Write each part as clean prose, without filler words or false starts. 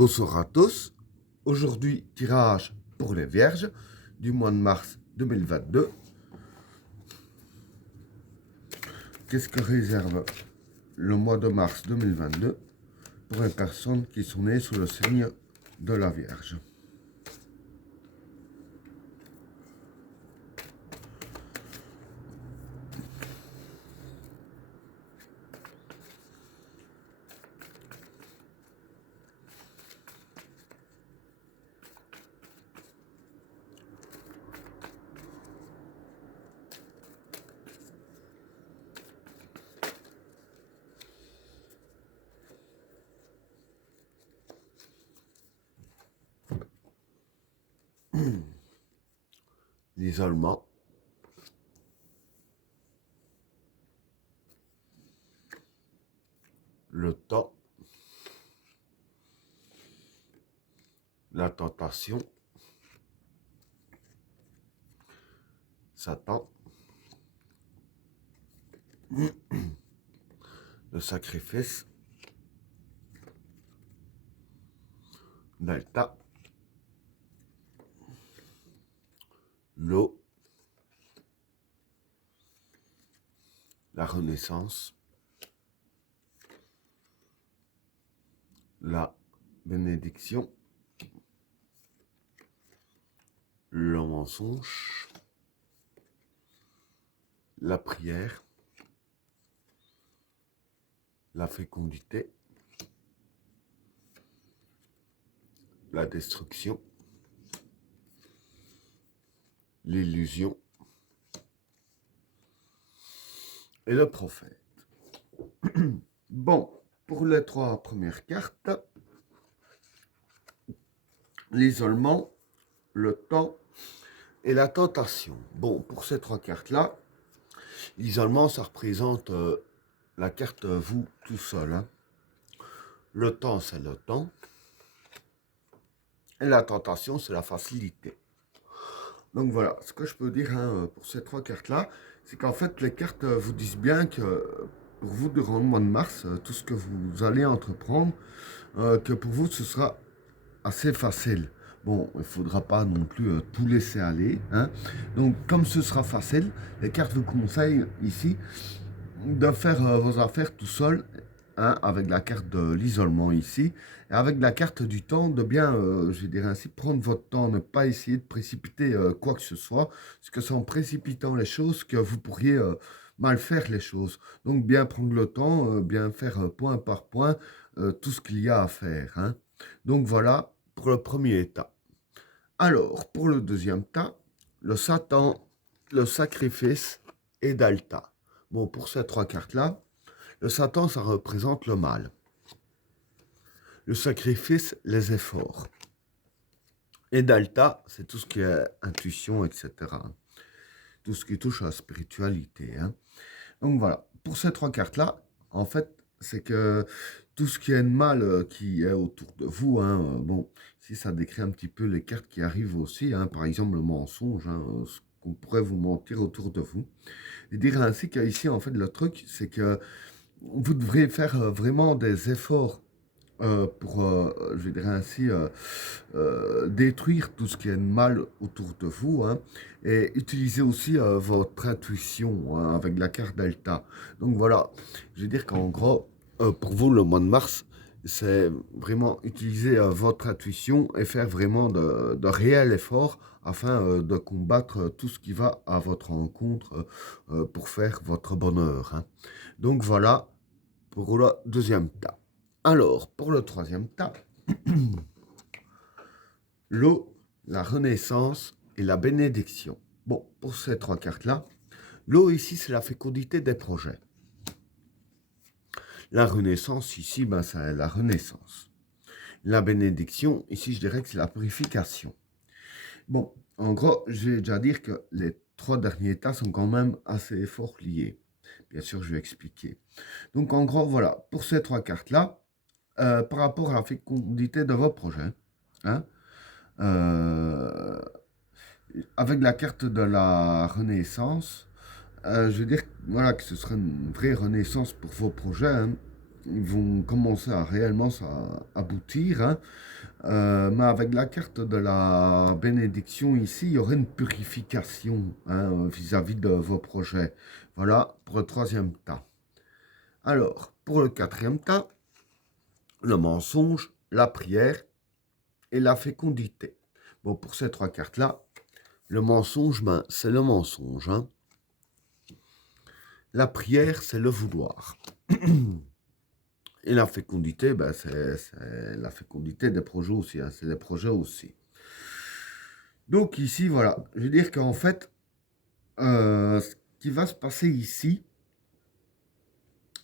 Bonsoir à tous. Aujourd'hui, tirage pour les Vierges du mois de mars 2022. Qu'est-ce que réserve le mois de mars 2022 pour les personnes qui sont nées sous le signe de la Vierge? L'isolement, le temps, la tentation, Satan, le sacrifice, Delta, l'eau, la renaissance, la bénédiction, le mensonge, la prière, la fécondité, la destruction, l'illusion et le prophète. Bon, pour les trois premières cartes, l'isolement, le temps et la tentation. Bon, pour ces trois cartes-là, l'isolement, ça représente la carte vous tout seul. Hein. Le temps, c'est le temps. Et la tentation, c'est la facilité. Donc voilà, ce que je peux dire pour ces trois cartes-là, c'est qu'en fait, les cartes vous disent bien que pour vous, durant le mois de mars, tout ce que vous allez entreprendre, que pour vous, ce sera assez facile. Bon, il ne faudra pas non plus tout laisser aller. Hein. Donc, comme ce sera facile, les cartes vous conseillent ici de faire vos affaires tout seul, hein, avec la carte de l'isolement ici, et avec la carte du temps, de bien, je dirais ainsi, prendre votre temps, ne pas essayer de précipiter quoi que ce soit, parce que c'est en précipitant les choses que vous pourriez mal faire les choses. Donc, bien prendre le temps, bien faire point par point tout ce qu'il y a à faire. Hein. Donc, voilà pour le premier état. Alors, pour le deuxième tas, le Satan, le sacrifice et Dalta. Bon, pour ces trois cartes-là, le Satan, ça représente le mal. Le sacrifice, les efforts. Et Dalta, c'est tout ce qui est intuition, etc. Tout ce qui touche à la spiritualité. Hein. Donc voilà, pour ces trois cartes-là, en fait, c'est que tout ce qui est de mal qui est autour de vous, hein, bon, ici ça décrit un petit peu les cartes qui arrivent aussi, hein, par exemple le mensonge, hein, ce qu'on pourrait vous mentir autour de vous. Et dire ainsi qu'ici, en fait, le truc, c'est que vous devrez faire vraiment des efforts pour, je dirais ainsi, détruire tout ce qui est de mal autour de vous, hein, et utiliser aussi votre intuition hein, avec la carte Delta. Donc voilà, je veux dire qu'en gros, pour vous, le mois de mars, c'est vraiment utiliser votre intuition et faire vraiment de réels efforts afin de combattre tout ce qui va à votre rencontre pour faire votre bonheur. Hein. Donc voilà pour le deuxième tas. Alors, pour le troisième tas, l'eau, la renaissance et la bénédiction. Bon, pour ces trois cartes-là, l'eau ici, c'est la fécondité des projets. La renaissance ici, ben, c'est la renaissance. La bénédiction, ici, je dirais que c'est la purification. Bon, en gros, je vais déjà dire que les trois derniers tas sont quand même assez fort liés. Bien sûr, je vais expliquer. Donc, en gros, voilà, pour ces trois cartes-là, par rapport à la fécondité de vos projets, hein, avec la carte de la renaissance, je veux dire voilà, que ce sera une vraie renaissance pour vos projets. Hein. ils vont commencer à réellement aboutir, hein. Mais avec la carte de la bénédiction ici, il y aurait une purification, hein, vis-à-vis de vos projets. Voilà pour le troisième tas. Alors, pour le quatrième tas, le mensonge, la prière et la fécondité. Bon, pour ces trois cartes-là, le mensonge, ben, c'est le mensonge, hein. La prière, c'est le vouloir. Et la fécondité, ben, c'est la fécondité des projets aussi, hein, c'est des projets aussi. Donc ici, voilà, je veux dire qu'en fait, ce qui va se passer ici,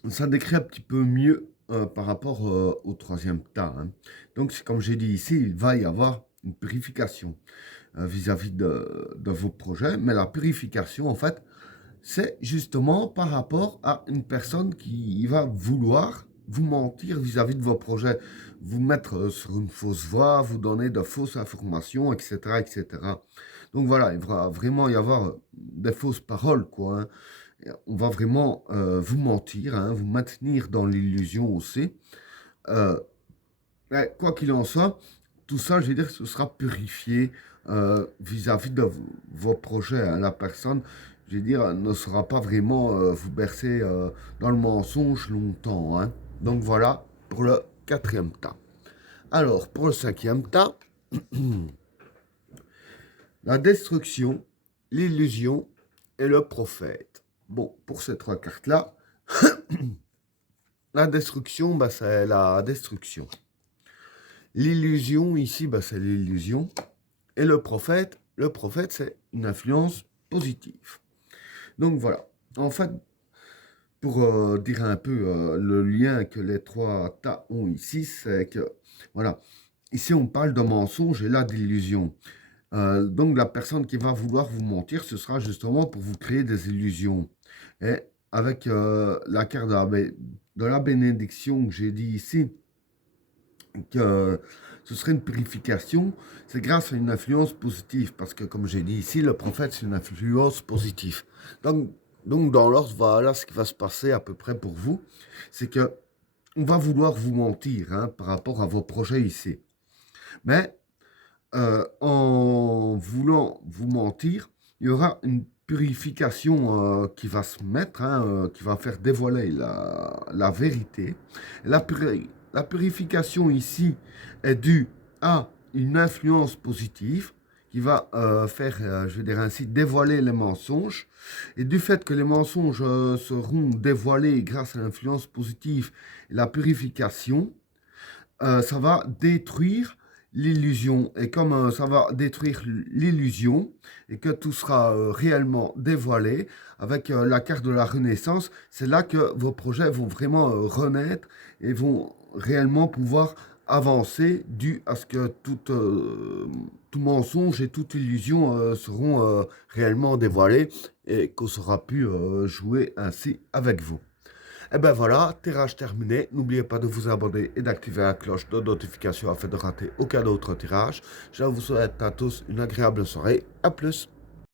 ça décrit un petit peu mieux par rapport au troisième tas, hein. Donc, comme j'ai dit ici, il va y avoir une purification vis-à-vis de vos projets, mais la purification, en fait, c'est justement par rapport à une personne qui va vouloir vous mentir vis-à-vis de vos projets, vous mettre sur une fausse voie, vous donner de fausses informations, etc., etc. Donc voilà, il va vraiment y avoir des fausses paroles, quoi, hein. On va vraiment vous mentir, hein, vous maintenir dans l'illusion aussi. Mais quoi qu'il en soit, tout ça, je veux dire, ce sera purifié vis-à-vis de vos projets, hein. La personne, je veux dire, ne sera pas vraiment vous bercer dans le mensonge longtemps, hein. Donc voilà pour le quatrième tas. Alors, pour le cinquième tas, la destruction, l'illusion et le prophète. Bon, pour ces trois cartes-là, la destruction, bah, c'est la destruction. L'illusion, ici, bah, c'est l'illusion. Et le prophète, c'est une influence positive. Donc voilà. En fait, pour dire un peu le lien que les trois tas ont ici, c'est que, voilà, ici on parle de mensonge et là d'illusion. Donc la personne qui va vouloir vous mentir, ce sera justement pour vous créer des illusions. Et avec la carte de la bénédiction que j'ai dit ici, que ce serait une purification, c'est grâce à une influence positive. Parce que comme j'ai dit ici, le prophète, c'est une influence positive. Donc dans l'ordre, voilà ce qui va se passer à peu près pour vous. C'est que on va vouloir vous mentir, hein, par rapport à vos projets ici. Mais en voulant vous mentir, il y aura une purification qui va se mettre, hein, qui va faire dévoiler la vérité. La purification ici est due à une influence positive qui va faire, je vais dire ainsi, dévoiler les mensonges. Et du fait que les mensonges seront dévoilés grâce à l'influence positive et la purification, ça va détruire l'illusion. Et comme ça va détruire l'illusion et que tout sera réellement dévoilé avec la carte de la Renaissance, c'est là que vos projets vont vraiment renaître et vont réellement pouvoir avancer dû à ce que tout mensonge et toute illusion seront réellement dévoilés et qu'on saura pu jouer ainsi avec vous. Et ben voilà, tirage terminé. N'oubliez pas de vous abonner et d'activer la cloche de notification afin de rater aucun autre tirage. Je vous souhaite à tous une agréable soirée. A plus.